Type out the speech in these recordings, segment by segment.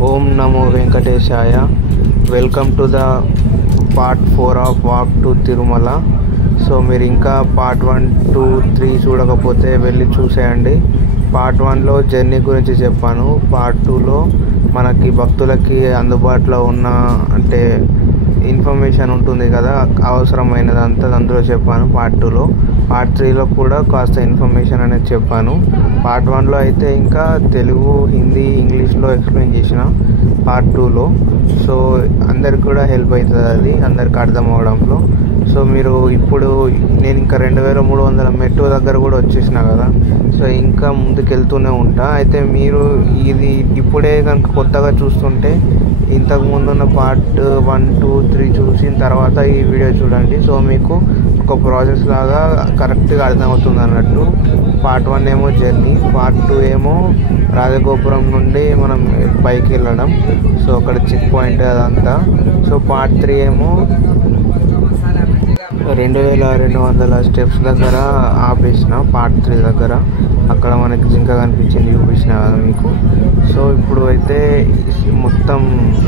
Om Namo Venkateshaya. Welcome to the part 4 of Walk to Tirumala. So మీరు ఇంకా part 1, 2, 3 చూడకపోతే వెళ్ళి చూసేయండి. పార్ట్ 1లో జర్నీ గురించి చెప్పాను. పార్ట్ 2లో మనకి భక్తులకి అందుబాటులో ఉన్న అంటే ఇన్ఫర్మేషన్ ఉంటుంది కదా, అవసరమైనదంతా అందులో చెప్పాను పార్ట్ 2లో. పార్ట్ 3లో కూడా కాస్త ఇన్ఫర్మేషన్ అనేది చెప్పాను. పార్ట్ 1లో అయితే ఇంకా తెలుగు, హిందీ, ఇంగ్లీష్లో ఎక్స్ప్లెయిన్ చేసిన పార్ట్ 2లో. సో అందరికి కూడా హెల్ప్ అవుతుంది అది, అందరికి అర్థం అవడంలో. సో మీరు ఇప్పుడు నేను ఇంకా 2300 మెట్రో దగ్గర కూడా వచ్చేసిన కదా, సో ఇంకా ముందుకు వెళ్తూనే ఉంటా. అయితే మీరు ఇది ఇప్పుడే కనుక కొత్తగా చూస్తుంటే ఇంతకు ముందున్న పార్ట్ 1, 2, 3 చూసిన తర్వాత ఈ వీడియో చూడండి. సో మీకు ఒక ప్రాసెస్ లాగా కరెక్ట్గా అర్థమవుతుంది అన్నట్టు. పార్ట్ 1 ఏమో జర్నీ, పార్ట్ 2 ఏమో రాజగోపురం నుండి మనం పైకి వెళ్ళడం, సో అక్కడ చెక్ పాయింట్ అదంతా. సో పార్ట్ 3 ఏమో 2200 స్టెప్స్ దగ్గర ఆపేసిన, పార్ట్ 3 దగ్గర. అక్కడ మనకి జింక కనిపించింది, చూపించిన కదా మీకు. సో ఇప్పుడు అయితే మొత్తం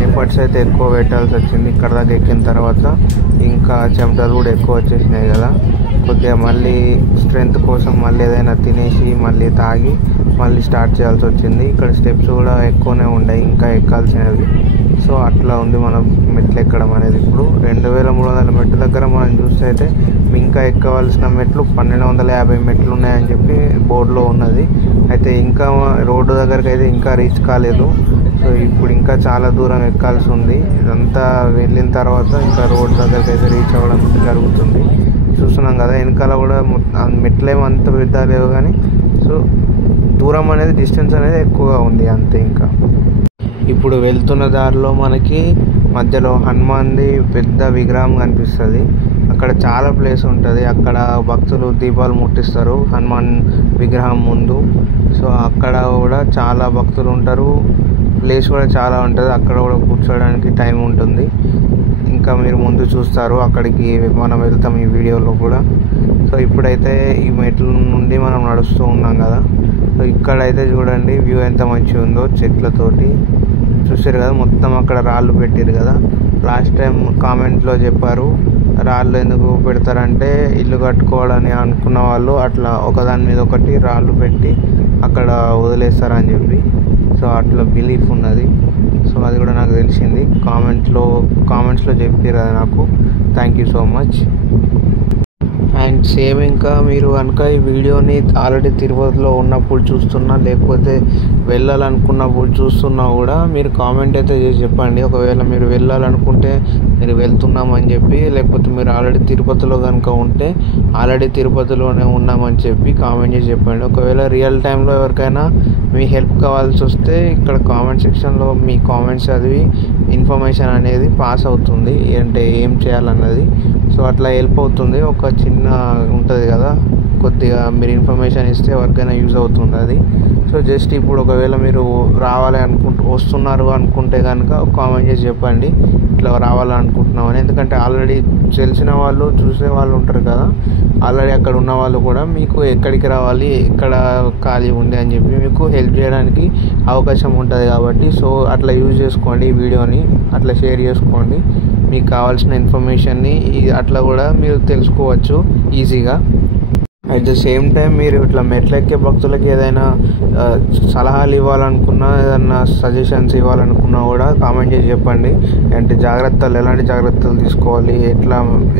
ఎఫర్ట్స్ అయితే ఎక్కువ పెట్టాల్సి వచ్చింది. ఇక్కడ దాకా ఎక్కిన తర్వాత ఇంకా చెమటలు కూడా ఎక్కువ వచ్చేసినాయి కదా, కొద్దిగా మళ్ళీ స్ట్రెంత్ కోసం మళ్ళీ ఏదైనా తినేసి మళ్ళీ తాగి మళ్ళీ స్టార్ట్ చేయాల్సి వచ్చింది. ఇక్కడ స్టెప్స్ కూడా ఎక్కువనే ఉన్నాయి ఇంకా ఎక్కాల్సినవి. సో అట్లా ఉంది మనం మెట్లు ఎక్కడం అనేది. ఇప్పుడు 2300 మెట్ల దగ్గర మనం చూస్తే అయితే ఇంకా ఎక్కవలసిన మెట్లు 1250 మెట్లు ఉన్నాయని చెప్పి బోర్డులో ఉన్నది. అయితే ఇంకా రోడ్డు దగ్గరికి అయితే ఇంకా రీచ్ కాలేదు. సో ఇప్పుడు ఇంకా చాలా దూరం ఎక్కాల్సి ఉంది. ఇదంతా వెళ్ళిన తర్వాత ఇంకా రోడ్డు దగ్గరికి అయితే రీచ్ అవ్వడం జరుగుతుంది. చూస్తున్నాం కదా వెనకాల కూడా మెట్లేమో అంత పెద్ద లేవు కానీ, సో దూరం అనేది, డిస్టెన్స్ అనేది ఎక్కువగా ఉంది అంతే. ఇంకా ఇప్పుడు వెళ్తున్న దారిలో మనకి మధ్యలో హనుమాన్ది పెద్ద విగ్రహం కనిపిస్తుంది. అక్కడ చాలా ప్లేస్ ఉంటుంది, అక్కడ భక్తులు దీపాలు ముట్టిస్తారు హనుమాన్ విగ్రహం ముందు. సో అక్కడ కూడా చాలా భక్తులు ఉంటారు, ప్లేస్ కూడా చాలా ఉంటుంది, అక్కడ కూడా కూర్చోడానికి టైం ఉంటుంది. ఇంకా మీరు ముందు చూస్తారు, అక్కడికి మనం వెళ్తాం ఈ వీడియోలో కూడా. సో ఇప్పుడైతే ఈ మెట్ల నుండి మనం నడుస్తూ ఉన్నాం కదా. సో ఇక్కడైతే చూడండి వ్యూ ఎంత మంచిగా ఉందో, చెట్లతోటి చూసారు కదా. మొత్తం అక్కడ రాళ్ళు పెట్టారు కదా. లాస్ట్ టైం కామెంట్లో చెప్పారు రాళ్ళు ఎందుకు పెడతారంటే ఇల్లు కట్టుకోవాలని అనుకున్న వాళ్ళు అట్లా ఒకదాని మీద ఒకటి రాళ్ళు పెట్టి అక్కడ వదిలేస్తారని చెప్పి. సో అట్లా బిలీఫ్ ఉన్నది. సో అది కూడా నాకు తెలిసింది, కామెంట్స్లో చెప్పారు అది నాకు. Thank you so much. And same ఇంకా మీరు కనుక ఈ వీడియోని ఆల్రెడీ తిరుపతిలో ఉన్నప్పుడు చూస్తున్నా, లేకపోతే వెళ్ళాలనుకున్నప్పుడు చూస్తున్నా కూడా మీరు కామెంట్ అయితే చేసి చెప్పండి. ఒకవేళ మీరు వెళ్ళాలనుకుంటే మీరు వెళ్తున్నామని చెప్పి, లేకపోతే మీరు ఆల్రెడీ తిరుపతిలో కనుక ఉంటే ఆల్రెడీ తిరుపతిలోనే ఉన్నామని చెప్పి కామెంట్ చేసి చెప్పండి. ఒకవేళ రియల్ టైంలో ఎవరికైనా మీ హెల్ప్ కావాల్సి వస్తే ఇక్కడ కామెంట్ సెక్షన్లో మీ కామెంట్స్ చదివి ఇన్ఫర్మేషన్ అనేది పాస్ అవుతుంది, అంటే ఏం చేయాలన్నది. సో అట్లా హెల్ప్ అవుతుంది. ఒక చిన్న ఉంటుంది కదా, కొద్దిగా మీరు ఇన్ఫర్మేషన్ ఇస్తే ఎవరికైనా యూజ్ అవుతుంది అది. సో జస్ట్ ఇప్పుడు ఒకవేళ మీరు రావాలి వస్తున్నారు అనుకుంటే కనుక కామెంట్ చేసి చెప్పండి ఇట్లా రావాలనుకుంటున్నామని. ఎందుకంటే ఆల్రెడీ తెలిసిన వాళ్ళు, చూసే వాళ్ళు ఉంటారు కదా, ఆల్రెడీ అక్కడ ఉన్న వాళ్ళు కూడా మీకు ఎక్కడికి రావాలి, ఎక్కడ ఖాళీ ఉంది అని చెప్పి మీకు హెల్ప్ చేయడానికి అవకాశం ఉంటుంది కాబట్టి, సో అట్లా యూజ్ చేసుకోండి ఈ వీడియోని, అట్లా షేర్ చేసుకోండి. మీకు కావాల్సిన ఇన్ఫర్మేషన్ని అట్లా కూడా మీరు తెలుసుకోవచ్చు ఈజీగా. అట్ ద సేమ్ టైం మీరు ఇట్లా మెట్లెక్కే భక్తులకి ఏదైనా సలహాలు ఇవ్వాలనుకున్నా, ఏదైనా సజెషన్స్ ఇవ్వాలనుకున్నా కూడా కామెంట్ చేసి చెప్పండి. అంటే జాగ్రత్తలు, ఎలాంటి జాగ్రత్తలు తీసుకోవాలి,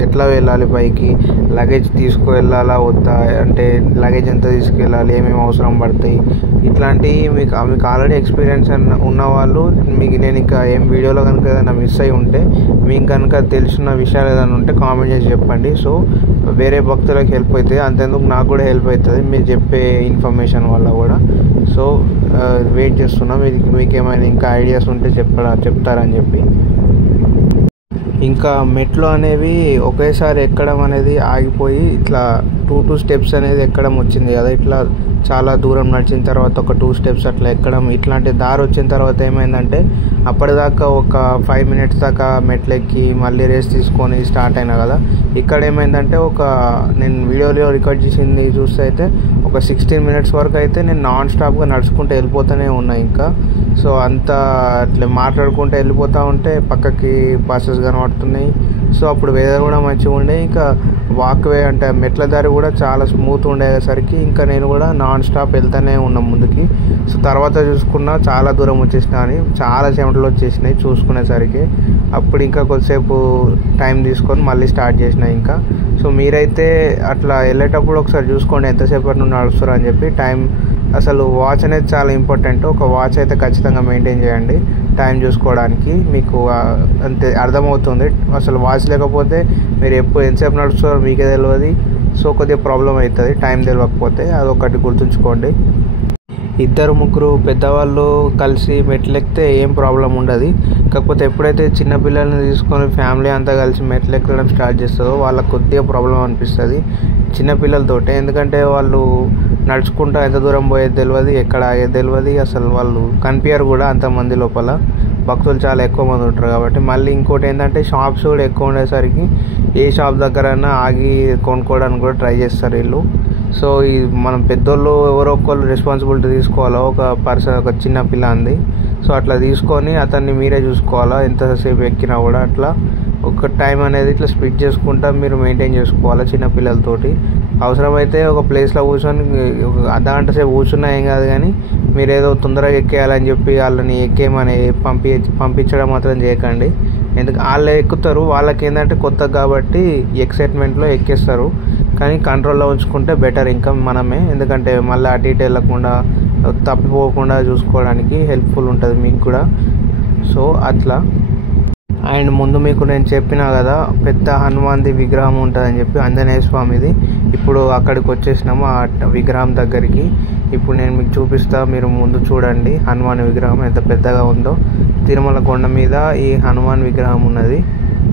ఎట్లా వెళ్ళాలి పైకి, లగేజ్ తీసుకువెళ్ళాలా వద్దా, అంటే లగేజ్ ఎంత తీసుకెళ్ళాలి, ఏమేమి అవసరం పడతాయి, ఇట్లాంటివి మీకు ఆల్రెడీ ఎక్స్పీరియన్స్ ఉన్న వాళ్ళు, మీకు నేను ఇంకా ఏం వీడియోలో కనుక ఏదైనా మిస్ అయి ఉంటే, మీకు కనుక తెలిసిన విషయాలు ఏదైనా ఉంటే కామెంట్ చేసి చెప్పండి. సో వేరే భక్తులకు హెల్ప్ అవుతుంది, అంతేందుకు నాకు కూడా హెల్ప్ అవుతుంది మీరు చెప్పే ఇన్ఫర్మేషన్ వల్ల కూడా. సో వెయిట్ చేస్తున్నా మీకు ఏమైనా ఇంకా ఐడియాస్ ఉంటే చెప్తారని చెప్పి. ఇంకా మెట్లు అనేవి ఒకేసారి ఎక్కడం అనేది ఆగిపోయి ఇట్లా 2 స్టెప్స్ అనేది ఎక్కడం వచ్చింది కదా, ఇట్లా చాలా దూరం నడిచిన తర్వాత ఒక 2 స్టెప్స్ అట్లా ఎక్కడం, ఇట్లాంటి దారి వచ్చిన తర్వాత ఏమైందంటే అప్పటిదాకా ఒక 5 మినిట్స్ దాకా మెట్లెక్కి మళ్ళీ రేస్ట్ తీసుకొని స్టార్ట్ అయినా కదా, ఇక్కడ ఏమైందంటే నేను వీడియోలో రికార్డ్ చేసింది చూస్తే అయితే ఒక 16 మినిట్స్ వరకు అయితే నేను నాన్ స్టాప్గా నడుచుకుంటూ వెళ్ళిపోతూనే ఉన్నా ఇంకా. సో అంతా అట్లా మాట్లాడుకుంటూ వెళ్ళిపోతూ ఉంటే పక్కకి బస్సెస్ కనబడుతున్నాయి. సో అప్పుడు వెదర్ కూడా మంచిగా ఉండే, ఇంకా వాక్వే అంటే మెట్ల దారి కూడా చాలా స్మూత్ ఉండేసరికి ఇంకా నేను కూడా నాన్ స్టాప్ వెళ్తూనే ఉన్నా ముందుకి. సో తర్వాత చూసుకున్నా చాలా దూరం వచ్చేసినా అని చాలా చెమటలు వచ్చేసినాయి చూసుకునేసరికి. అప్పుడు ఇంకా కొద్దిసేపు టైం తీసుకొని మళ్ళీ స్టార్ట్ చేసిన ఇంకా. సో మీరైతే అట్లా వెళ్ళేటప్పుడు ఒకసారి చూసుకోండి ఎంతసేపటి నుండి నడుస్తారు అని చెప్పి. టైం అసలు వాచ్ అనేది చాలా ఇంపార్టెంట్. ఒక వాచ్ అయితే ఖచ్చితంగా మెయింటైన్ చేయండి టైం చూసుకోవడానికి, మీకు అంతే అర్థమవుతుంది. అసలు వాచ్ లేకపోతే మీరు ఎంతసేపు నడుస్తారో మీకే తెలియదు. సో కొద్దిగా ప్రాబ్లం అవుతుంది టైం తెలియకపోతే, అదొకటి గుర్తుంచుకోండి. 2-3 పెద్దవాళ్ళు కలిసి మెట్లెక్కితే ఏం ప్రాబ్లం ఉండదు. కాకపోతే ఎప్పుడైతే చిన్నపిల్లల్ని తీసుకొని ఫ్యామిలీ అంతా కలిసి మెట్లెక్కడం స్టార్ట్ చేస్తుందో వాళ్ళకి కొద్దిగా ప్రాబ్లం అనిపిస్తుంది చిన్నపిల్లలతోటే. ఎందుకంటే వాళ్ళు నడుచుకుంటూ ఎంత దూరం పోయేది తెలియదు, ఎక్కడ ఆగేది తెలియదు, అసలు వాళ్ళు కనిపించరు కూడా అంతమంది లోపల. భక్తులు చాలా ఎక్కువ మంది ఉంటారు కాబట్టి. మళ్ళీ ఇంకోటి ఏంటంటే షాప్స్ కూడా ఎక్కువ ఉండేసరికి ఏ షాప్ దగ్గరైనా ఆగి కొనుక్కోవడానికి కూడా ట్రై చేస్తారు వీళ్ళు. సో ఈ మనం పెద్దోళ్ళు ఎవరో ఒకళ్ళు రెస్పాన్సిబిలిటీ తీసుకోవాలా, ఒక చిన్న పిల్ల అంది. సో అట్లా తీసుకొని అతన్ని మీరే చూసుకోవాలా, ఎంతసేపు ఎక్కినా కూడా అట్లా ఒక టైం అనేది ఇట్లా స్ప్లిట్ చేసుకుంటా మీరు మెయింటైన్ చేసుకోవాలి చిన్నపిల్లలతోటి. అవసరమైతే ఒక ప్లేస్లో కూర్చొని ఒక అర్ధగంట సేపు కూర్చున్నా ఏం కాదు, కానీ మీరు ఏదో తొందరగా ఎక్కేయాలని చెప్పి వాళ్ళని ఎక్కేయమని పంపించడం మాత్రం చేయకండి. ఎందుకు వాళ్ళు ఎక్కుతారు, వాళ్ళకి ఏంటంటే కొత్త కాబట్టి ఎక్సైట్మెంట్లో ఎక్కేస్తారు. కానీ కంట్రోల్లో ఉంచుకుంటే బెటర్ ఇంకా మనమే, ఎందుకంటే మళ్ళీ అటు ఇటు వెళ్ళకుండా తప్పిపోకుండా చూసుకోవడానికి హెల్ప్ఫుల్ ఉంటుంది మీకు కూడా. సో అట్లా. అండ్ ముందు మీకు నేను చెప్పినా కదా పెద్ద హనుమాన్ది విగ్రహం ఉంటుందని చెప్పి, ఆంజనేయ స్వామిది. ఇప్పుడు అక్కడికి వచ్చేసినాము ఆ విగ్రహం దగ్గరికి. ఇప్పుడు నేను మీకు చూపిస్తా, మీరు ముందు చూడండి హనుమాన్ విగ్రహం ఎంత పెద్దగా ఉందో. తిరుమల కొండ మీద ఈ హనుమాన్ విగ్రహం ఉన్నది.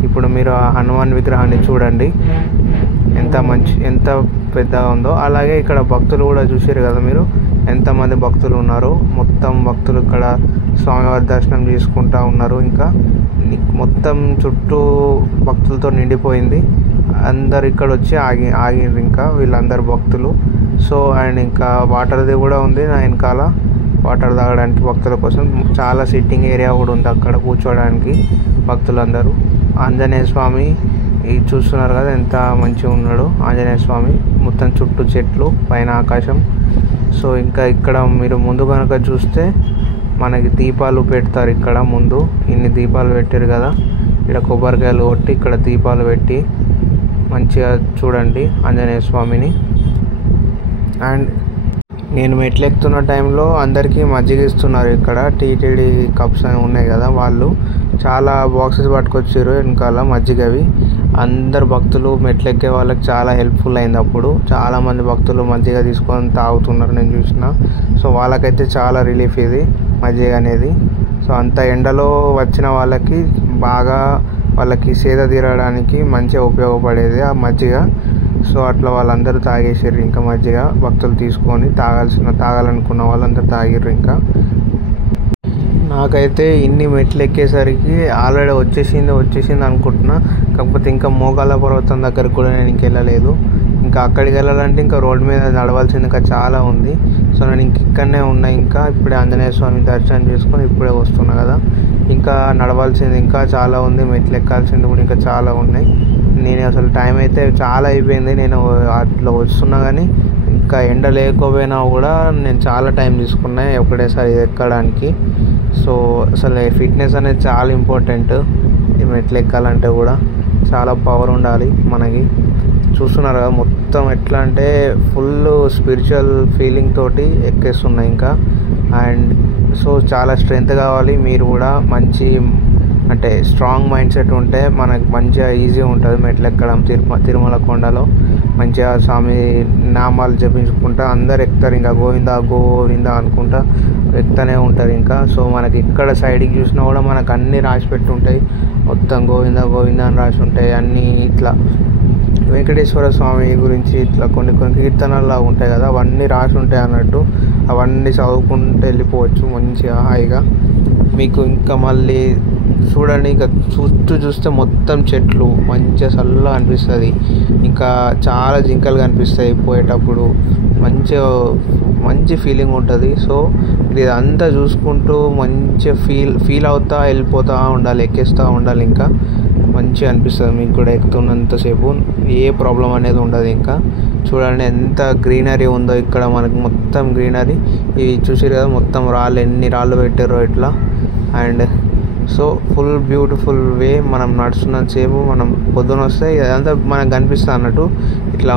ఇప్పుడు మీరు ఆ హనుమాన్ విగ్రహాన్ని చూడండి ఎంత పెద్దగా ఉందో. అలాగే ఇక్కడ భక్తులు కూడా చూసారు కదా మీరు ఎంతమంది భక్తులు ఉన్నారు. మొత్తం భక్తులు ఇక్కడ స్వామివారి దర్శనం చేసుకుంటూ ఉన్నారు. ఇంకా మొత్తం చుట్టూ భక్తులతో నిండిపోయింది. అందరు ఇక్కడ వచ్చి ఆగిరు ఇంకా వీళ్ళందరు భక్తులు. సో అండ్ ఇంకా వాటర్ది కూడా ఉంది నా వెనకాల, వాటర్ తాగడానికి భక్తుల కోసం చాలా సిట్టింగ్ ఏరియా కూడా ఉంది అక్కడ కూర్చోడానికి భక్తులందరూ. ఆంజనేయ స్వామి చూస్తున్నారు కదా ఎంత మంచిగా ఉన్నాడు ఆంజనేయ స్వామి. మొత్తం చుట్టూ చెట్లు, పైన ఆకాశం. సో ఇంకా ఇక్కడ మీరు ముందు కనుక చూస్తే మనకి దీపాలు పెడతారు. ఇక్కడ ముందు ఇన్ని దీపాలు పెట్టారు కదా, ఇక్కడ కొబ్బరికాయలు కొట్టి ఇక్కడ దీపాలు పెట్టి మంచిగా చూడండి ఆంజనేయ స్వామిని. అండ్ నేను మెట్లు ఎక్కుతున్న టైంలో అందరికీ మజ్జిగ ఇస్తున్నారు. ఇక్కడ టీటీడీ కప్స్ అని ఉన్నాయి కదా, వాళ్ళు చాలా బాక్సెస్ పట్టుకొచ్చారు వెనకాల మజ్జిగవి. అందరు భక్తులు మెట్లు ఎక్కే వాళ్ళకి చాలా హెల్ప్ఫుల్ అయింది. అప్పుడు చాలామంది భక్తులు మజ్జిగ తీసుకొని తాగుతున్నారు నేను చూసిన. సో వాళ్ళకైతే చాలా రిలీఫ్ ఇది మజ్జిగ అనేది. సో అంత ఎండలో వచ్చిన వాళ్ళకి బాగా వాళ్ళకి సేద తీరడానికి మంచిగా ఉపయోగపడేది ఆ మజ్జిగ. సో అట్లా వాళ్ళందరూ తాగేసారు ఇంకా మజ్జిగ భక్తులు తీసుకొని తాగాలనుకున్న వాళ్ళందరూ తాగిర్రు. ఇంకా నాకైతే ఇన్ని మెట్లు ఎక్కేసరికి ఆల్రెడీ వచ్చేసింది అనుకుంటున్నా. కాకపోతే ఇంకా మోకాళ్ళ పర్వతం దగ్గరకు కూడా నేను ఇంకెళ్ళలేదు. ఇంకా అక్కడికి వెళ్ళాలంటే ఇంకా రోడ్డు మీద నడవాల్సింది ఇంకా చాలా ఉంది. సో నేను ఇక్కడనే ఉన్నా. ఇంకా ఇప్పుడే ఆంజనేయ స్వామి దర్శనం చేసుకొని ఇప్పుడే వస్తున్నా కదా. ఇంకా నడవాల్సింది ఇంకా చాలా ఉంది, మెట్లు ఎక్కాల్సింది కూడా ఇంకా చాలా ఉన్నాయి. నేను అసలు టైం అయితే చాలా అయిపోయింది. నేను అట్లా వస్తున్నా కానీ ఇంకా ఎండ లేకపోయినా కూడా నేను చాలా టైం తీసుకున్నా ఒకటేసారి ఎక్కడానికి. సో అసలు ఫిట్నెస్ అనేది చాలా ఇంపార్టెంట్. ఈ మెట్లు ఎక్కాలంటే కూడా చాలా పవర్ ఉండాలి మనకి. చూస్తున్నారు కదా మొత్తం ఎట్లా అంటే ఫుల్ స్పిరిచువల్ ఫీలింగ్ తోటి ఎక్కేస్తున్నాయి ఇంకా. అండ్ సో చాలా స్ట్రెంగ్త్ కావాలి. మీరు కూడా మంచి అంటే స్ట్రాంగ్ మైండ్ సెట్ ఉంటే మనకు మంచిగా ఈజీగా ఉంటుంది మెట్లు ఎక్కడం. తిరుమల కొండలో మంచిగా స్వామి నామాలు జపించుకుంటా అందరు ఎక్కుతారు. ఇంకా గోవిందా అనుకుంటా ఎక్కుతూనే ఉంటారు ఇంకా. సో మనకి ఇక్కడ సైడ్కి చూసినా కూడా మనకు అన్నీ రాసి పెట్టి ఉంటాయి. మొత్తం గోవిందా అని రాసి ఉంటాయి అన్నీ. ఇట్లా వెంకటేశ్వర స్వామి గురించి ఇట్లా కొన్ని కొన్ని కీర్తనలు ఉంటాయి కదా, అవన్నీ రాసి ఉంటాయి అన్నట్టు. అవన్నీ చదువుకుంటూ వెళ్ళిపోవచ్చు మంచిగా హాయిగా. మీకు ఇంకా మళ్ళీ చూడండి, ఇంకా చుట్టూ చూస్తే మొత్తం చెట్లు మంచిగా చల్లగా అనిపిస్తుంది. ఇంకా చాలా జింకలు కనిపిస్తాయి పోయేటప్పుడు, మంచి ఫీలింగ్ ఉంటుంది. సో ఇది అంతా చూసుకుంటూ మంచిగా ఫీల్ అవుతా వెళ్ళిపోతూ ఉండాలి, ఎక్కేస్తూ ఉండాలి. ఇంకా మంచిగా అనిపిస్తుంది మీకు కూడా ఎక్కుతున్నంతసేపు, ఏ ప్రాబ్లం అనేది ఉండదు. ఇంకా చూడండి ఎంత గ్రీనరీ ఉందో ఇక్కడ మనకు, మొత్తం గ్రీనరీ. ఇవి చూసారు కదా మొత్తం రాళ్ళు, ఎన్ని రాళ్ళు పెట్టారో ఇట్లా. And so full beautiful way. మనం నడుస్తున్నంతసేపు మనం పొద్దున వస్తే ఇదంతా మనకు కనిపిస్తుంది అన్నట్టు. ఇట్లా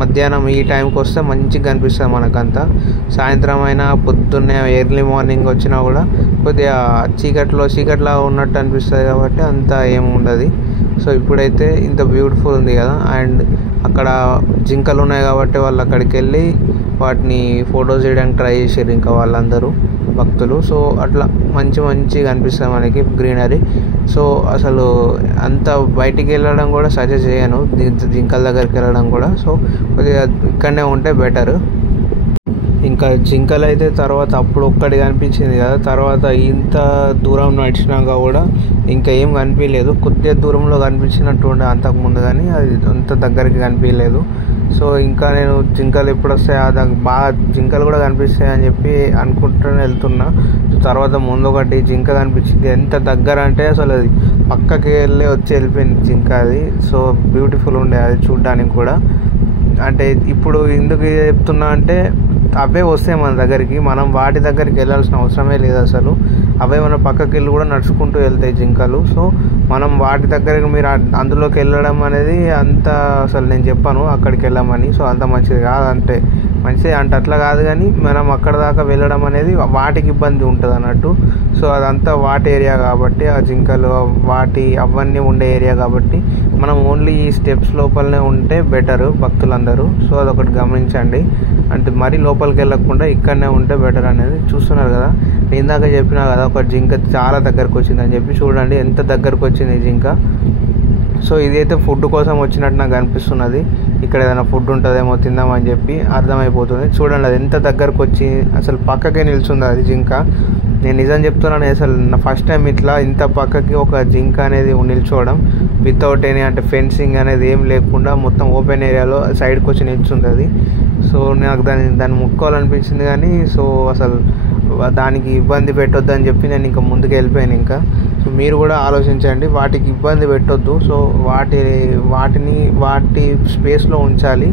మధ్యాహ్నం ఈ టైంకి వస్తే మంచిగా కనిపిస్తుంది మనకంతా. సాయంత్రం అయినా పొద్దున్నే ఎర్లీ మార్నింగ్ వచ్చినా కూడా కొద్దిగా చీకట్లా ఉన్నట్టు అనిపిస్తుంది కాబట్టి అంత ఏమి ఉండదు. సో ఇప్పుడైతే ఇంత బ్యూటిఫుల్ ఉంది కదా. అండ్ అక్కడ జింకలు ఉన్నాయి కాబట్టి వాళ్ళు అక్కడికి వెళ్ళి వాటిని ఫొటోస్ చేయడానికి ట్రై చేశారు ఇంకా వాళ్ళందరూ భక్తులు. సో అట్లా మంచిగా అనిపిస్తుంది మనకి గ్రీనరీ. సో అసలు అంత బయటికి వెళ్ళడం కూడా సజెస్ట్ చేయను, జింకల దగ్గరికి వెళ్ళడం కూడా. సో కొద్దిగా ఇక్కడనే ఉంటే బెటర్. ఇంకా జింకలు అయితే తర్వాత అప్పుడు ఒక్కటి కనిపించింది కదా, తర్వాత ఇంత దూరం నడిచినాక కూడా ఇంకా ఏం కనిపించలేదు. కొద్దిగా దూరంలో కనిపించినట్టు ఉండే అంతకుముందు, కానీ అది అంత దగ్గరికి కనిపించలేదు. సో ఇంకా నేను జింకలు ఎప్పుడు వస్తాయి బాగా జింకలు కూడా కనిపిస్తాయి అని చెప్పి అనుకుంటూనే వెళ్తున్నా. తర్వాత ముందు ఒకటి జింక కనిపించింది, ఎంత దగ్గర అంటే అసలు అది పక్కకి వెళ్ళిపోయింది జింక అది. సో బ్యూటిఫుల్ ఉండే అది చూడ్డానికి కూడా. అంటే ఇప్పుడు ఎందుకు చెప్తున్నా అంటే అవే వస్తాయి మన దగ్గరికి, మనం వాటి దగ్గరికి వెళ్ళాల్సిన అవసరమే లేదు అసలు. అవే మన పక్కకి వెళ్ళి కూడా నడుచుకుంటూ వెళ్తాయి జింకలు. సో మనం వాటి దగ్గరికి మీరు అందులోకి వెళ్ళడం అనేది అంత అసలు నేను చెప్పాను అక్కడికి వెళ్ళామని. సో అంత మంచిది కాదు, అంటే మంచిది అంటే అట్లా కాదు, కానీ మనం అక్కడ దాకా వెళ్ళడం అనేది వాటికి ఇబ్బంది ఉంటుంది అన్నట్టు. సో అదంతా వాటి ఏరియా కాబట్టి, ఆ జింకలు అవన్నీ ఉండే ఏరియా కాబట్టి మనం ఓన్లీ ఈ స్టెప్స్ లోపలనే ఉంటే బెటరు భక్తులందరూ. సో అదొకటి గమనించండి. అంటే మరీ లోపలికి వెళ్ళకుండా ఇక్కడనే ఉంటే బెటర్ అనేది. చూస్తున్నారు కదా, నేను ఇందాక చెప్పినా కదా ఒక జింక చాలా దగ్గరకు వచ్చిందని చెప్పి. చూడండి ఎంత దగ్గరకు వచ్చింది జింక. సో ఇదైతే ఫుడ్ కోసం వచ్చినట్టు నాకు అనిపిస్తున్నది. ఇక్కడ ఏదైనా ఫుడ్ ఉంటుందేమో తిందామని చెప్పి అర్థమైపోతుంది. చూడండి అది ఎంత దగ్గరకు వచ్చి అసలు పక్కకే నిల్చుంది అది జింక. నేను నిజం చెప్తున్నాను, అసలు నా ఫస్ట్ టైం ఇట్లా ఇంత పక్కకి ఒక జింక అనేది నిల్చోవడం వితౌట్ ఎనీ అంటే ఫెన్సింగ్ అనేది ఏం లేకుండా మొత్తం ఓపెన్ ఏరియాలో సైడ్కి వచ్చి నిల్చుంది అది. సో నాకు దాన్ని ముక్కోవాలనిపించింది, కానీ సో అసలు దానికి ఇబ్బంది పెట్టొద్దు చెప్పి నేను ఇంకా ముందుకు వెళ్ళిపోయాను. ఇంకా సో మీరు కూడా ఆలోచించండి, వాటికి ఇబ్బంది పెట్టొద్దు. సో వాటిని వాటి స్పేస్లో ఉంచాలి.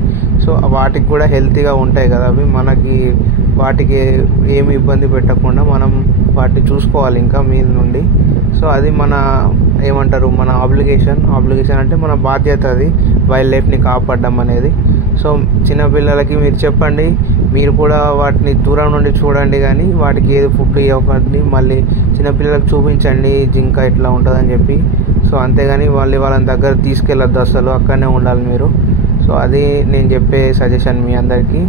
సో వాటికి కూడా హెల్తీగా ఉంటాయి కదా అవి, మనకి వాటికి ఏమి ఇబ్బంది పెట్టకుండా మనం వాటిని చూసుకోవాలి ఇంకా మీ నుండి. సో అది మన మన ఆబ్లిగేషన్ అంటే మన బాధ్యత అది, వైల్డ్ లైఫ్ని కాపాడడం అనేది. సో చిన్నపిల్లలకి మీరు చెప్పండి, మీరు కూడా వాటిని దూరం నుండి చూడండి, కానీ వాటికి ఏది ఫుడ్ ఇవ్వకండి. మళ్ళీ చిన్నపిల్లలకు చూపించండి జింక ఇట్లా ఉంటుందని చెప్పి. సో అంతేగాని వాళ్ళని దగ్గర తీసుకెళ్ళొద్దు అసలు, అక్కడనే ఉండాలి మీరు. సో అది నేను చెప్పే సజెషన్ మీ అందరికీ.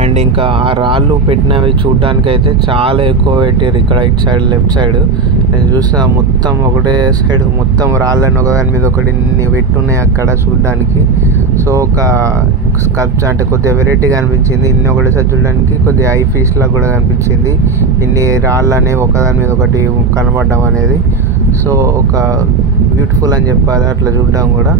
అండ్ ఇంకా ఆ రాళ్ళు పెట్టినవి చూడడానికి అయితే చాలా ఎక్కువ పెట్టారు ఇక్కడ, ఇటు సైడ్ లెఫ్ట్ సైడ్ నేను చూసిన మొత్తం ఒకటే సైడ్ మొత్తం రాళ్ళని ఒకదాని మీద ఒకటి పెట్టున్నాయి అక్కడ చూడడానికి. సో ఒక స్కల్ప్చర్ అంటే కొద్దిగా వెరైటీగా అనిపించింది. ఇన్ని ఒకటేసారి చూడడానికి కొద్దిగా ఐ ఫీస్లా కూడా కనిపించింది, ఇన్ని రాళ్ళు అనేవి ఒకదాని మీద ఒకటి కనపడడం అనేది. సో ఒక బ్యూటిఫుల్ అని చెప్పాలి అట్లా చూడడం కూడా.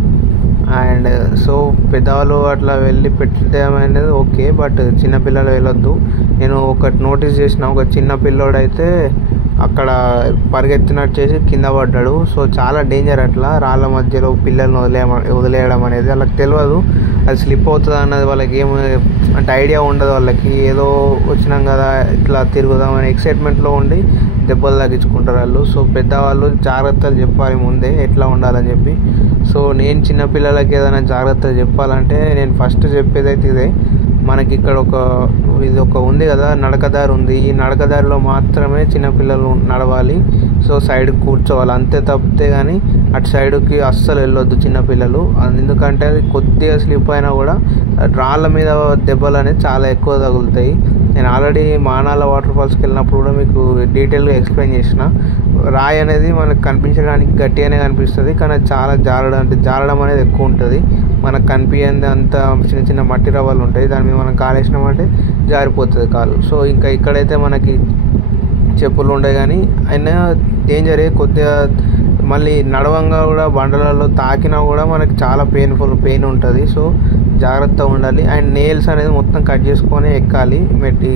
అండ్ సో పెద్దవాళ్ళు అట్లా వెళ్ళి పెట్టడం అనేది ఓకే, బట్ చిన్నపిల్లలు వెళ్ళొద్దు. నేను ఒకటి నోటీస్ చేసిన, ఒక చిన్న పిల్లోడైతే అక్కడ పరిగెత్తినట్టు చేసి కింద పడ్డాడు. సో చాలా డేంజర్ అట్లా రాళ్ళ మధ్యలో పిల్లల్ని వదిలేయడం అనేది. వాళ్ళకి తెలియదు అది స్లిప్ అవుతుంది అన్నది, వాళ్ళకి అంటే ఐడియా ఉండదు వాళ్ళకి. ఏదో వచ్చినాం కదా ఇట్లా తిరుగుదామని ఎక్సైట్మెంట్లో ఉండి దెబ్బలు తగ్గించుకుంటారు వాళ్ళు. సో పెద్దవాళ్ళు జాగ్రత్తలు చెప్పాలి ముందే ఎట్లా ఉండాలని చెప్పి. సో నేను చిన్నపిల్లలకి ఏదైనా జాగ్రత్తలు చెప్పాలంటే నేను ఫస్ట్ చెప్పేది అయితే ఇదే, మనకి ఇక్కడ ఇది ఉంది కదా, నడకదారి ఉంది. ఈ నడకదారిలో మాత్రమే చిన్నపిల్లలు నడవాలి. సో సైడ్ కూర్చోవాలి అంతే, తప్పితే కానీ అటు సైడ్కి అస్సలు వెళ్ళొద్దు చిన్నపిల్లలు. ఎందుకంటే అది కొద్దిగా స్లిప్ అయినా కూడా రాళ్ళ మీద దెబ్బలు అనేది చాలా ఎక్కువ తగులుతాయి. నేను ఆల్రెడీ మానాల వాటర్ ఫాల్స్కి వెళ్ళినప్పుడు కూడా మీకు డీటెయిల్గా ఎక్స్ప్లెయిన్ చేసిన. రాయి అనేది మనకు కనిపించడానికి గట్టిగానే కనిపిస్తుంది, కానీ చాలా జారడం అనేది ఎక్కువ ఉంటుంది. మనకు కనిపించేది అంత చిన్న చిన్న మట్టి రవ్వలు ఉంటాయి, దాని మీద మనం కాలేసినామంటే జారిపోతుంది కాలు. సో ఇంకా ఇక్కడైతే మనకి చెప్పులు ఉండే, కానీ అయినా డేంజరే కొద్దిగా. మళ్ళీ నడవంగా కూడా బండలలో తాకినా కూడా మనకి చాలా పెయిన్ ఉంటుంది. సో జాగ్రత్తగా ఉండాలి. అండ్ నెయిల్స్ అనేది మొత్తం కట్ చేసుకొని ఎక్కాలి.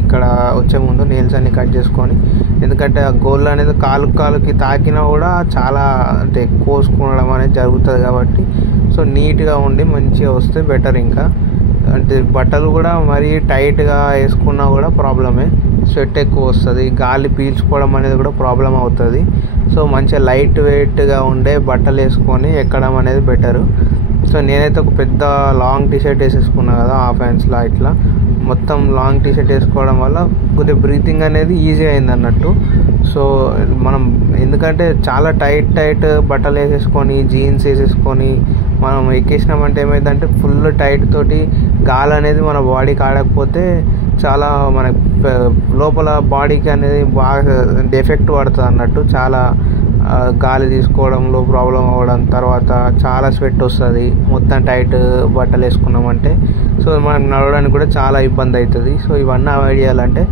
ఇక్కడ వచ్చే ముందు నెయిల్స్ అన్ని కట్ చేసుకొని, ఎందుకంటే ఆ గోళ్ళు అనేది కాలుకి తాకినా కూడా చాలా అంటే కోసుకోవడం అనేది జరుగుతుంది కాబట్టి సో నీట్గా ఉండి మంచిగా వస్తే బెటర్. ఇంకా అంటే బట్టలు కూడా మరీ టైట్గా వేసుకున్నా కూడా ప్రాబ్లమే, స్వెట్ ఎక్కువ వస్తుంది, గాలి పీల్చుకోవడం అనేది కూడా ప్రాబ్లం అవుతుంది. సో మంచిగా లైట్ వెయిట్గా ఉండే బట్టలు వేసుకొని ఎక్కడం అనేది బెటరు. సో నేనైతే ఒక పెద్ద లాంగ్ టీషర్ట్ వేసేసుకున్నా కదా, హాఫ్ హ్యాండ్స్లో ఇట్లా మొత్తం లాంగ్ టీషర్ట్ వేసుకోవడం వల్ల కొద్దిగా బ్రీతింగ్ అనేది ఈజీ అయింది అన్నట్టు. సో మనం ఎందుకంటే చాలా టైట్ బట్టలు వేసేసుకొని జీన్స్ వేసేసుకొని మనం ఎక్కేసినామంటే ఏమైందంటే ఫుల్ టైట్ తోటి గాలి అనేది మన బాడీకి ఆడకపోతే చాలా మన లోపల బాడీకి అనేది బాగా ఎఫెక్ట్ పడుతుంది అన్నట్టు. చాలా గాలి తీసుకోవడంలో ప్రాబ్లం అవ్వడం, తర్వాత చాలా స్వెట్ వస్తుంది మొత్తం టైట్ బట్టలు వేసుకున్నామంటే. సో మనకు నడవడానికి కూడా చాలా ఇబ్బంది అవుతుంది. సో ఇవన్నీ అవాయిడ్ చేయాలంటే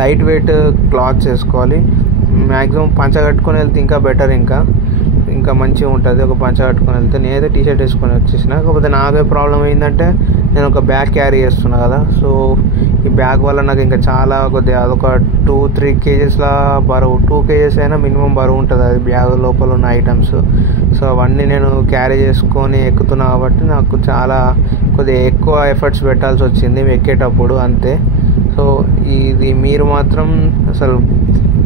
లైట్ వెయిట్ క్లాత్స్ వేసుకోవాలి. మ్యాక్సిమం పంచ కట్టుకొని వెళ్తే ఇంకా బెటర్, ఇంకా మంచిగా ఉంటుంది ఒక పంచ కట్టుకొని వెళ్తే. నేనైతే టీషర్ట్ వేసుకొని వచ్చేసిన. కాకపోతే నాకే ప్రాబ్లం ఏంటంటే నేను ఒక బ్యాగ్ క్యారీ చేస్తున్నా కదా, సో ఈ బ్యాగ్ వల్ల నాకు ఇంకా చాలా కొద్దిగా అదొక 2-3 కేజెస్లా బరువు, 2 కేజెస్ అయినా మినిమం బరువు ఉంటుంది అది బ్యాగ్ లోపల ఉన్న ఐటమ్స్. సో అవన్నీ నేను క్యారీ చేసుకొని ఎక్కుతున్నా కాబట్టి నాకు చాలా కొద్దిగా ఎక్కువ ఎఫర్ట్స్ పెట్టాల్సి వచ్చింది ఎక్కేటప్పుడు అంతే. సో ఇది మీరు మాత్రం అసలు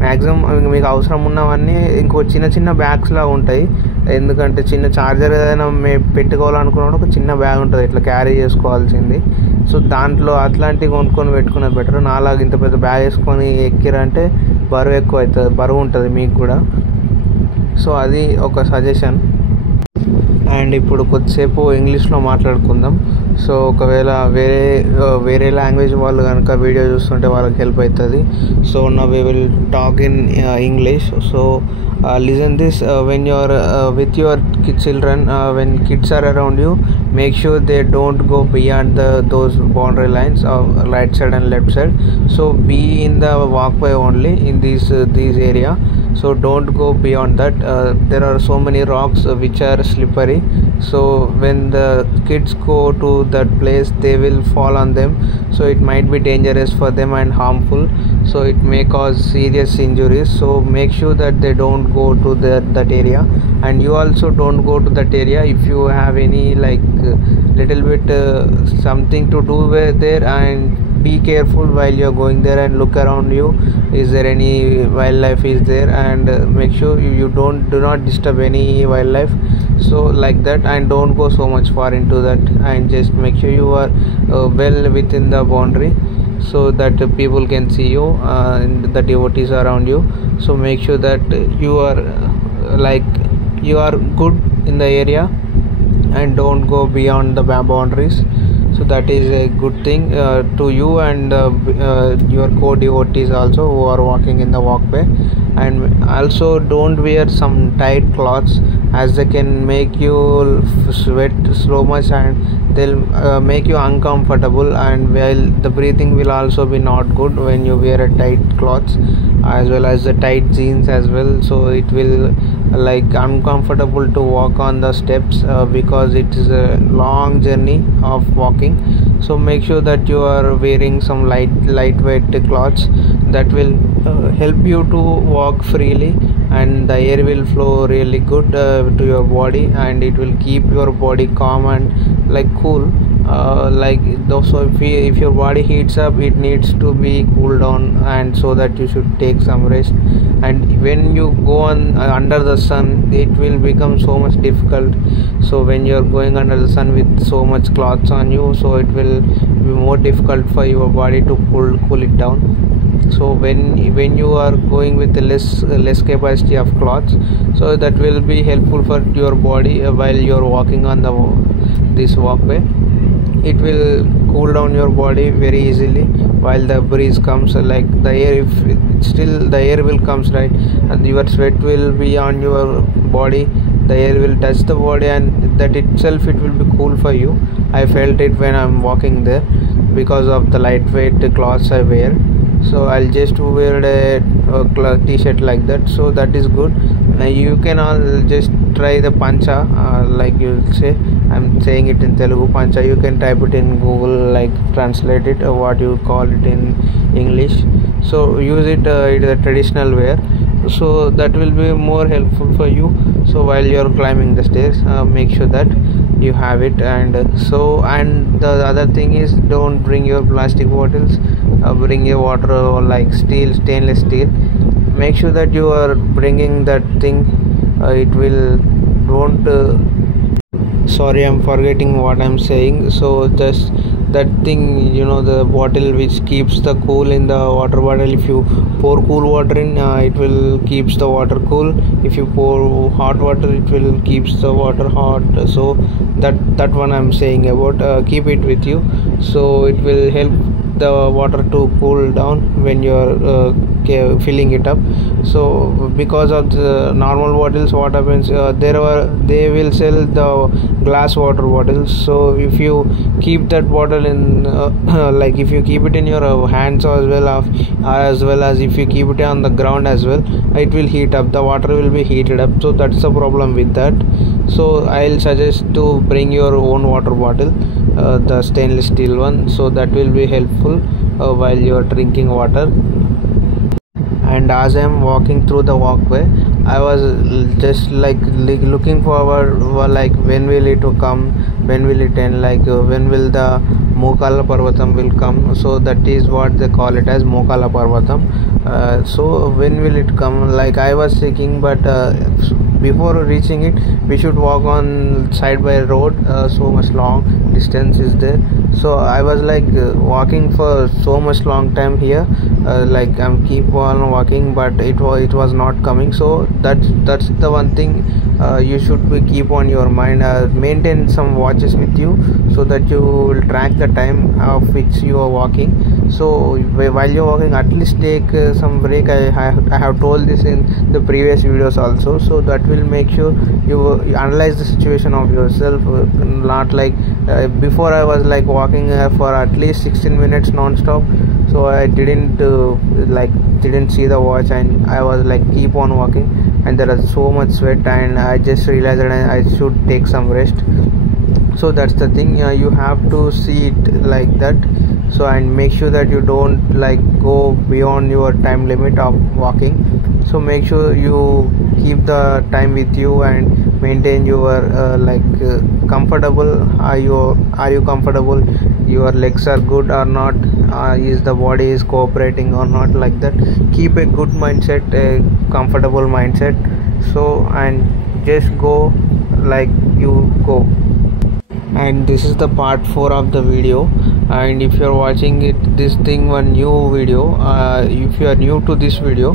మ్యాక్సిమం మీకు అవసరం ఉన్నవన్నీ ఇంకో చిన్న బ్యాగ్స్లా ఉంటాయి. ఎందుకంటే చిన్న చార్జర్ ఏదైనా పెట్టుకోవాలనుకున్నప్పుడు ఒక చిన్న బ్యాగ్ ఉంటుంది ఇట్లా క్యారీ చేసుకోవాల్సింది. సో దాంట్లో అట్లాంటివి కొనుక్కొని పెట్టుకునేది బెటర్. నాలాగా ఇంత పెద్ద బ్యాగ్ వేసుకొని ఎక్కిరంటే బరువు ఎక్కువ అవుతుంది, బరువు ఉంటుంది మీకు కూడా. సో అది ఒక సజెషన్. అండ్ ఇప్పుడు కొద్దిసేపు ఇంగ్లీష్లో మాట్లాడుకుందాం. సో ఒకవేళ వేరే లాంగ్వేజ్ వాళ్ళు కనుక వీడియో చూస్తుంటే వాళ్ళకి హెల్ప్ అవుతుంది. So now we will talk in English. So listen this, when you are with your children, when kids are around you, make sure they don't go beyond those boundary lines of right side and left side. So be in the walkway only in this area. So don't go beyond that. There are so many rocks which are slippery. So when the kids go to that place, they will fall on them. So it might be dangerous for them and harmful. So it may cause serious injuries. So make sure that they don't go to that area, and you also don't go to that area if you have any like little bit something to do with there. And be careful while you're going there and look around you, is there any wildlife is there, and make sure you do not disturb any wildlife. So like that, and don't go so much far into that, and just make sure you are well within the boundary so that people can see you and the devotees around you. So make sure that you are you are good in the area and don't go beyond the boundaries. So that is a good thing to you and your co-devotees also who are walking in the walkway. And also don't wear some tight clothes, as they can make you sweat so much and they'll make you uncomfortable, and while the breathing will also be not good when you wear a tight clothes as well as the tight jeans as well. So it will like uncomfortable to walk on the steps because it is a long journey of walking. So make sure that you are wearing some lightweight clothes that will help you to walk freely, and the air will flow really good to your body, and it will keep your body calm and like cool. Like though, so if your body heats up, it needs to be cooled down, and so that you should take some rest. And when you go on under the sun, it will become so much difficult. So when you're going under the sun with so much clothes on you, so it will be more difficult for your body to cool it down. So when you are going with less capacity of clothes, so that will be helpful for your body while you're walking on this walkway. It will cool down your body very easily while the breeze comes, like the air, if still the air will comes, right, and your sweat will be on your body, the air will touch the body, and that itself it will be cool for you. I felt it when I'm walking there because of the lightweight cloths I wear. So I'll just wear a t-shirt like that, so that is good. You can all just try the pancha, like you say, I'm saying it in Telugu, pancha. You can type it in Google, like translate it or what you call it in English. So use it, it is a traditional wear, so that will be more helpful for you. So while you're climbing the stairs, make sure that you have it. And and the other thing is, don't bring your plastic bottles, bring your water or like stainless steel. Make sure that you are bringing that thing. It will don't sorry, I'm forgetting what I'm saying. So just that thing, the bottle which keeps the cool in the water bottle. If you pour cool water in, it will keeps the water cool. If you pour hot water, it will keeps the water hot. So that one I'm saying about, keep it with you, so it will help the water to cool down when you're filling it up. So because of the normal bottles, what happens, they will sell the glass water bottles. So if you keep that bottle in like if you keep it in your hands as well as if you keep it on the ground as well, it will heat up, the water will be heated up. So that's the problem with that. So I'll suggest to bring your own water bottle, the stainless steel one, so that will be helpful while you are drinking water. And as I'm walking through the walkway, I was just like looking forward, like when will it come, when will it end, like when will the Mokala Parvatam will come. So that is what they call it as, Mokala Parvatam. So when will it come, like I was thinking, but before reaching it, we should walk on side by road, so much long distance is there. So I was like walking for so much long time here, like I'm keep on walking, but it was not coming. So that's the one thing you should keep on your mind. Maintain some watches with you, so that you will track the time of which you are walking. So while you're walking, at least take some break. I have told this in the previous videos also, so that will make sure you analyze the situation of yourself. Not like before I was like walking for at least 16 minutes non-stop, so I didn't see the watch, and I was like keep on walking, and there is so much sweat, and I just realized that I should take some rest. So that's the thing, you have to see it like that. So and make sure that you don't like go beyond your time limit of walking. So make sure you keep the time with you and maintain your comfortable. Are you comfortable, your legs are good or not, is the body is cooperating or not, like that. Keep a good mindset, a comfortable mindset. So and just go like you go. And this is the part 4 of the video. And if you are watching one new video, if you are new to this video,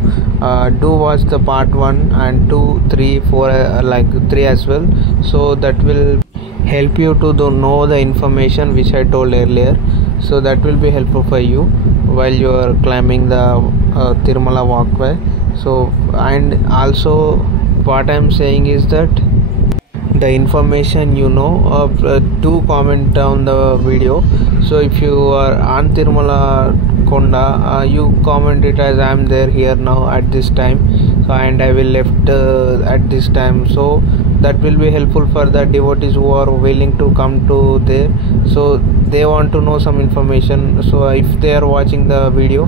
do watch the part 1 and 2 3 4, like 3 as well. So that will help you to know the information which I told earlier. So that will be helpful for you while you are climbing the Tirumala walkway. So and also what I am saying is that the information do comment down the video. So if you are on Tirumala Konda, you comment it as I am there here now at this time, so and I will left at this time. So that will be helpful for the devotees who are willing to come to there. so they want to know some information. So if they are watching the video,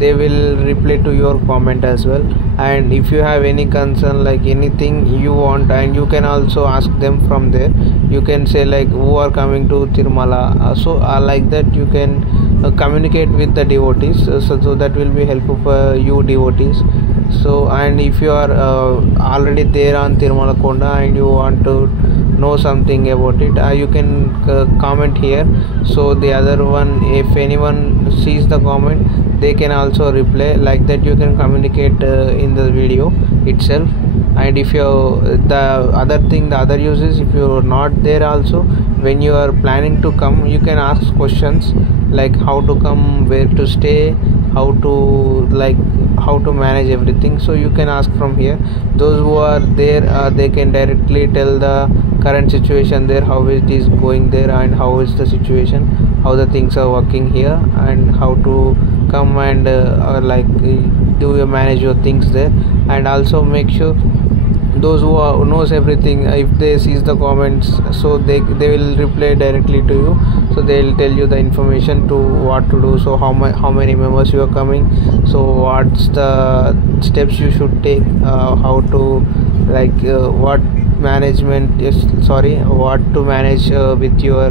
they will reply to your comment as well. And if you have any concern, like anything you want, and you can also ask them from there. You can say like who are coming to Tirumala, so like that you can communicate with the devotees, so that will be helpful for you devotees. So and if you are already there on Tirumala Konda and you want to know something about it, you can comment here. So the other one, if anyone sees the comment, they can also reply. Like that you can communicate in the video itself. And if you the other thing, the other uses, if you're not there also, when you are planning to come, you can ask questions like how to come, where to stay, how to manage everything. So you can ask from here. Those who are there, they can directly tell the current situation there, how it is going there, and how is the situation, how the things are working here, and how to come and do you manage your things there. And also make sure those who knows everything, if they sees the comments, so they will reply directly to you. So they will tell you the information to what to do, so how many members you are coming, so what's the steps you should take, how to what management what to manage with your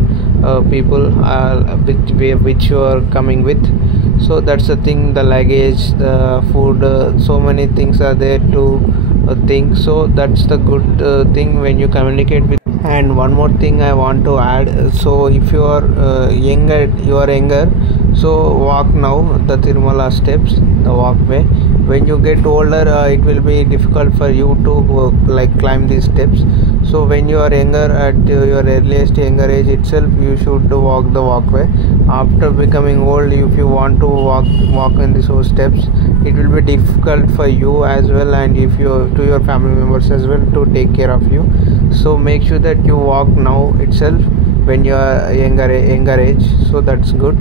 people which you are coming with. So that's the thing, the luggage, the food, so many things are there to think. So that's the good thing when you communicate with. And one more thing I want to add, so if you are younger, so walk now the Tirumala steps, the walkway. When you get older, it will be difficult for you to climb these steps. So when you are younger, at your earliest younger age itself, you should walk the walkway. After becoming old, if you want to walk in these steps, it will be difficult for you as well, and if you to your family members as well, to take care of you. So make sure that you walk now itself when you are younger age. So that's good.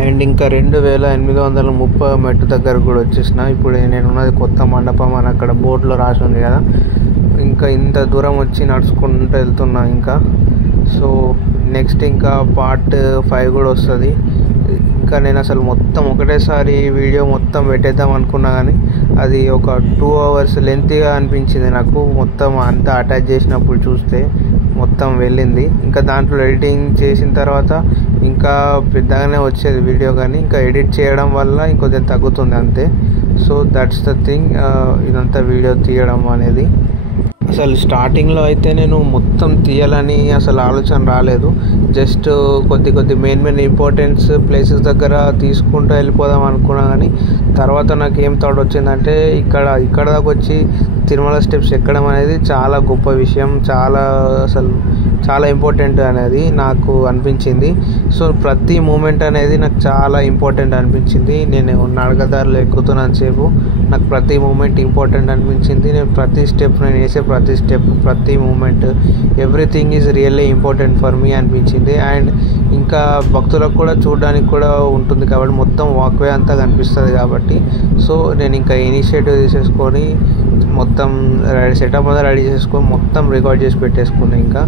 And ఇంకా 2830 మెట్టు దగ్గర కూడా వచ్చేసిన. ఇప్పుడు నేను ఉన్నది కొత్త మండపం అని అక్కడ బోర్డులో రాసి ఉంది కదా, ఇంకా ఇంత దూరం వచ్చి నడుచుకుంటూ వెళ్తున్నా ఇంకా. సో నెక్స్ట్ ఇంకా పార్ట్ 5 కూడా వస్తుంది. ఇంకా నేను అసలు మొత్తం ఒకటేసారి వీడియో మొత్తం పెట్టేద్దాం అనుకున్నా, కానీ అది ఒక 2 hours లెంత్గా అనిపించింది నాకు. మొత్తం అంతా అటాచ్ చేసినప్పుడు చూస్తే మొత్తం వెళ్ళింది. ఇంకా దాంట్లో ఎడిటింగ్ చేసిన తర్వాత ఇంకా పెద్దగానే వచ్చేది వీడియో, కానీ ఇంకా ఎడిట్ చేయడం వల్ల ఇంకొంచెం తగ్గుతుంది అంతే. సో దట్స్ ద థింగ్, ఇదంతా వీడియో తీయడం అనేది. అసలు స్టార్టింగ్లో అయితే నేను మొత్తం తీయాలని అసలు ఆలోచన రాలేదు. జస్ట్ కొద్ది మెయిన్ ఇంపార్టెన్స్ ప్లేసెస్ దగ్గర తీసుకుంటూ వెళ్ళిపోదాం అనుకున్నా, కానీ తర్వాత నాకు ఏం థాట్ వచ్చిందంటే ఇక్కడ దాకా వచ్చి తిరుమల స్టెప్స్ ఎక్కడం అనేది చాలా గొప్ప విషయం, చాలా ఇంపార్టెంట్ అనేది నాకు అనిపించింది. సో ప్రతి మూమెంట్ అనేది నాకు చాలా ఇంపార్టెంట్ అనిపించింది. నేను నడకదారిలో ఎక్కుతున్నంతసేపు నాకు ప్రతి మూమెంట్ ఇంపార్టెంట్ అనిపించింది. నేను ప్రతి స్టెప్, నేను వేసే ప్రతి స్టెప్, ప్రతి moment, everything is really important for me అనిపించింది. అండ్ ఇంకా భక్తులకు కూడా చూడడానికి కూడా ఉంటుంది కాబట్టి, మొత్తం వాక్వే అంతా కనిపిస్తుంది కాబట్టి, సో నేను ఇంకా ఇనిషియేటివ్ తీసేసుకొని మొత్తం సెటప్ అంతా రెడీ చేసుకొని మొత్తం రికార్డ్ చేసి పెట్టేసుకున్నాను ఇంకా.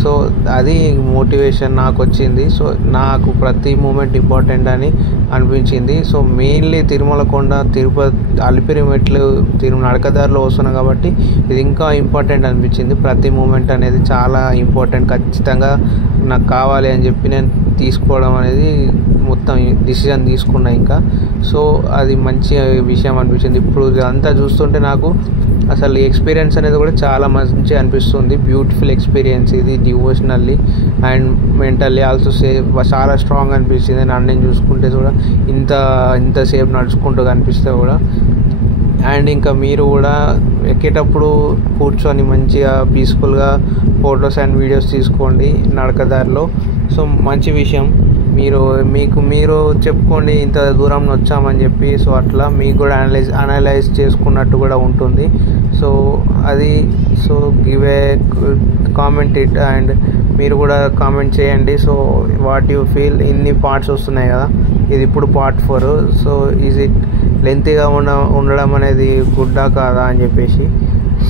సో అది మోటివేషన్ నాకు వచ్చింది. సో నాకు ప్రతి మూమెంట్ ఇంపార్టెంట్ అని అనిపించింది. సో మెయిన్లీ తిరుమల కొండ, తిరుపతి, అలిపిరి మెట్లు, నడకదారిలో వస్తున్నాను కాబట్టి ఇది ఇంకా ఇంపార్టెంట్ అనిపించింది. ప్రతి మూమెంట్ అనేది చాలా ఇంపార్టెంట్, ఖచ్చితంగా నాకు కావాలి అని చెప్పి నేను తీసుకోవడం అనేది మొత్తం డిసిజన్ తీసుకున్నా ఇంకా. సో అది మంచి విషయం అనిపించింది. ఇప్పుడు ఇదంతా చూస్తుంటే నాకు అసలు ఈ ఎక్స్పీరియన్స్ అనేది కూడా చాలా మంచి అనిపిస్తుంది. బ్యూటిఫుల్ ఎక్స్పీరియన్స్ ఇది, డివోషనల్లీ అండ్ మెంటల్లీ ఆల్సో చాలా స్ట్రాంగ్ అనిపించింది. నన్ను చూసుకుంటే కూడా ఇంతసేపు నడుచుకుంటూ కనిపిస్తే కూడా. అండ్ ఇంకా మీరు కూడా ఎక్కేటప్పుడు కూర్చొని మంచిగా పీస్ఫుల్గా ఫొటోస్ అండ్ వీడియోస్ తీసుకోండి నడకదారిలో. సో మంచి విషయం. మీరు చెప్పుకోండి ఇంత దూరం వచ్చామని చెప్పి. సో అట్లా మీకు కూడా అనలైజ్ చేసుకున్నట్టు కూడా ఉంటుంది. సో అది give a comment it, and మీరు కూడా కామెంట్ చేయండి. So what you feel. ఇన్ని పార్ట్స్ వస్తున్నాయి కదా, ఇది ఇప్పుడు పార్ట్ 4. సో ఈజ్ ఇట్ లెంతీగా ఉండడం అనేది గుడ్డా కాదా అని చెప్పేసి.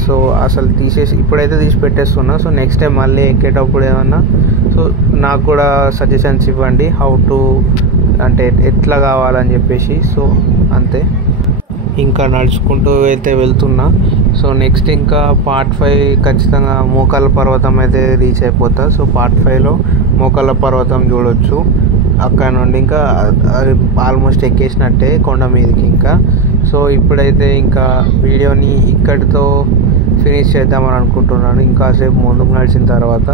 సో అసలు తీసేసి ఇప్పుడైతే తీసి పెట్టేస్తున్నా. సో నెక్స్ట్ టైం మళ్ళీ ఎక్కేటప్పుడు ఏమన్నా సో నాకు కూడా సజెషన్స్ ఇవ్వండి, హౌ టు అంటే ఎట్లా కావాలని చెప్పేసి. సో అంతే, ఇంకా నడుచుకుంటూ అయితే వెళ్తున్నా. సో నెక్స్ట్ ఇంకా పార్ట్ 5 ఖచ్చితంగా మోకాళ్ళ పర్వతం అయితే రీచ్ అయిపోతా. సో పార్ట్ 5లో మోకాళ్ళ పర్వతం చూడొచ్చు. అక్కడ నుండి ఇంకా ఆల్మోస్ట్ ఎక్కేసినట్టే కొండ మీదకి ఇంకా. సో ఇప్పుడైతే ఇంకా వీడియోని ఇక్కడితో ఫినిష్ చేద్దామని అనుకుంటున్నాను. ఇంకాసేపు ముందుకు నడిచిన తర్వాత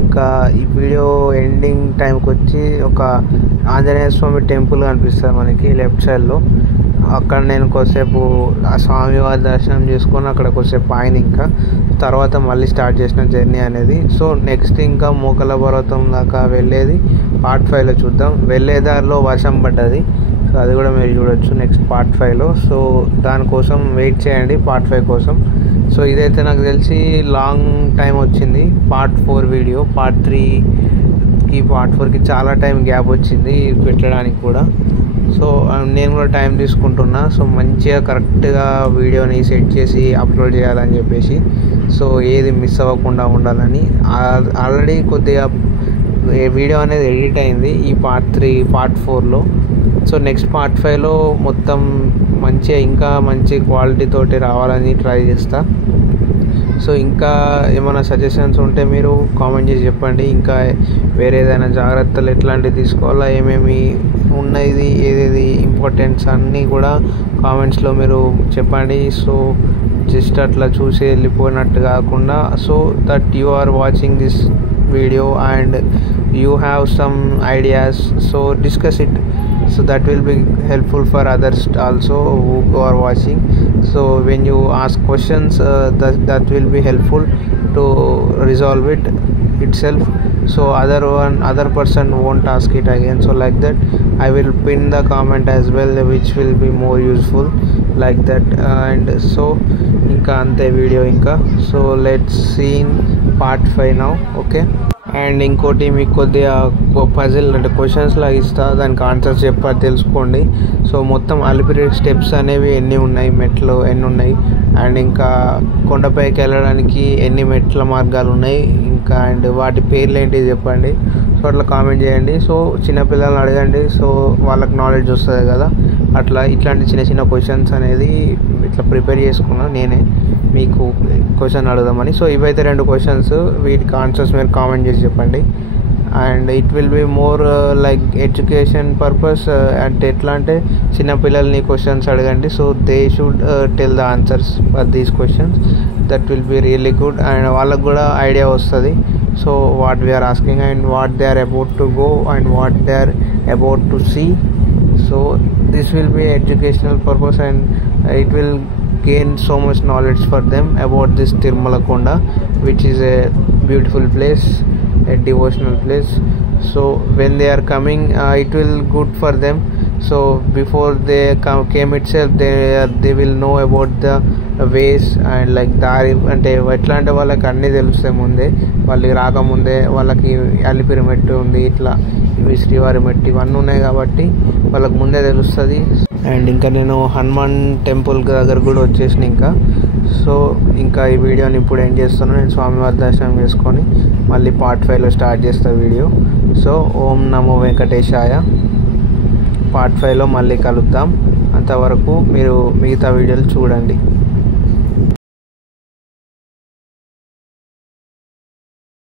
ఇంకా ఈ వీడియో ఎండింగ్ టైంకి వచ్చి ఒక ఆంజనేయ స్వామి టెంపుల్ కనిపిస్తుంది మనకి లెఫ్ట్ సైడ్లో. అక్కడ నేను కొద్దిసేపు ఆ స్వామివారి దర్శనం చేసుకొని అక్కడ కొద్దిసేపు ఆయన ఇంకా తర్వాత మళ్ళీ స్టార్ట్ చేసిన జర్నీ అనేది. సో నెక్స్ట్ ఇంకా మోకాళ్ళ పర్వతం దాకా వెళ్ళేది పార్ట్ 5లో చూద్దాం. వెళ్ళే దారిలో వర్షం పడ్డది, సో అది కూడా మీరు చూడొచ్చు నెక్స్ట్ పార్ట్ 5లో. సో దానికోసం వెయిట్ చేయండి పార్ట్ 5 కోసం. సో ఇదైతే నాకు తెలిసి లాంగ్ టైం వచ్చింది పార్ట్ 4 వీడియో. పార్ట్ 3కి పార్ట్ 4కి చాలా టైం గ్యాప్ వచ్చింది పెట్టడానికి కూడా. సో నేను కూడా టైం తీసుకుంటున్నా. సో మంచిగా కరెక్ట్గా వీడియోని సెట్ చేసి అప్లోడ్ చేయాలని చెప్పేసి, సో ఏది మిస్ అవ్వకుండా ఉండాలని. ఆల్రెడీ కొద్దిగా వీడియో అనేది ఎడిట్ అయింది ఈ పార్ట్ 4లో. సో నెక్స్ట్ పార్ట్ 5లో మొత్తం మంచిగా ఇంకా మంచి క్వాలిటీ తోటి రావాలని ట్రై చేస్తా. సో ఇంకా ఏమైనా సజెషన్స్ ఉంటే మీరు కామెంట్ చేసి చెప్పండి. ఇంకా వేరే ఏదైనా జాగ్రత్తలు ఎట్లాంటివి తీసుకోవాలా, ఏమేమి ఉన్నది, ఏదేది ఇంపార్టెన్స్ అన్నీ కూడా కామెంట్స్లో మీరు చెప్పండి. సో జస్ట్ అట్లా చూసి వెళ్ళిపోయినట్టు కాకుండా, so that you are watching this video and you have some ideas, so discuss it, so that will be helpful for others also who are watching. So when you ask questions, that will be helpful to resolve it itself, so other person won't ask it again. So like that I will pin the comment as well, which will be more useful like that. And so ఇంకా అంతే video ఇంకా. So let's see in part 5 now. Okay, and ఇంకోటి మీకు కొద్దిగా puzzle అంటే questions లాగా ఇస్తా, దానికి ఆన్సర్స్ చెప్పాలి తెలుసుకోండి. సో మొత్తం అలిపిరి స్టెప్స్ అనేవి ఎన్ని ఉన్నాయి, మెట్లు ఎన్ని ఉన్నాయి, అండ్ ఇంకా కొండపైకి వెళ్ళడానికి ఎన్ని మెట్ల మార్గాలు ఉన్నాయి, ఇంకా అండ్ వాటి పేర్లు ఏంటి చెప్పండి. సో అట్లా కామెంట్ చేయండి. సో చిన్నపిల్లల్ని అడగండి, సో వాళ్ళకి నాలెడ్జ్ వస్తుంది కదా. అట్లా ఇట్లాంటి చిన్న చిన్న క్వశ్చన్స్ అనేది ఇట్లా ప్రిపేర్ చేసుకున్నాను నేనే మీకు క్వశ్చన్ అడుగుదామని. సో ఇవైతే 2 క్వశ్చన్స్, వీటికి ఆన్సర్స్ మీరు కామెంట్ చేసి చెప్పండి. And it will be more like education purpose. అంటే ఎట్లా అంటే చిన్నపిల్లల్ని క్వశ్చన్స్ అడగండి, so they should tell the answers for these questions. That will be really good, and వాళ్ళకు కూడా ఐడియా వస్తుంది. So what we're asking and what they are about to go and what they are about to see. So this will be educational purpose, and it will gain so much knowledge for them about this Tirumala Konda, which is a beautiful place, a devotional place. So when they are coming, it will good for them. So before they came itself, they will know about the ways and like దారి అంటే ఎట్లా అంటే వాళ్ళకి అన్నీ తెలుస్తాయి ముందే, వాళ్ళకి రాకముందే వాళ్ళకి అలిపిరి మెట్టు ఉంది, ఇట్లా ఇవి శ్రీవారి మెట్టు ఇవన్నీ ఉన్నాయి కాబట్టి వాళ్ళకి ముందే తెలుస్తుంది. అండ్ ఇంకా నేను హనుమాన్ టెంపుల్ దగ్గర కూడా వచ్చేసిన ఇంకా. సో ఇంకా ఈ వీడియోని ఇప్పుడు ఏం చేస్తాను, నేను స్వామివారి దర్శనం చేసుకొని మళ్ళీ పార్ట్ 5లో స్టార్ట్ చేస్తా వీడియో. సో ఓం నమో వెంకటేశాయ. పార్ట్ 5లో మళ్ళీ కలుద్దాం. అంతవరకు మీరు మిగతా వీడియోలు చూడండి.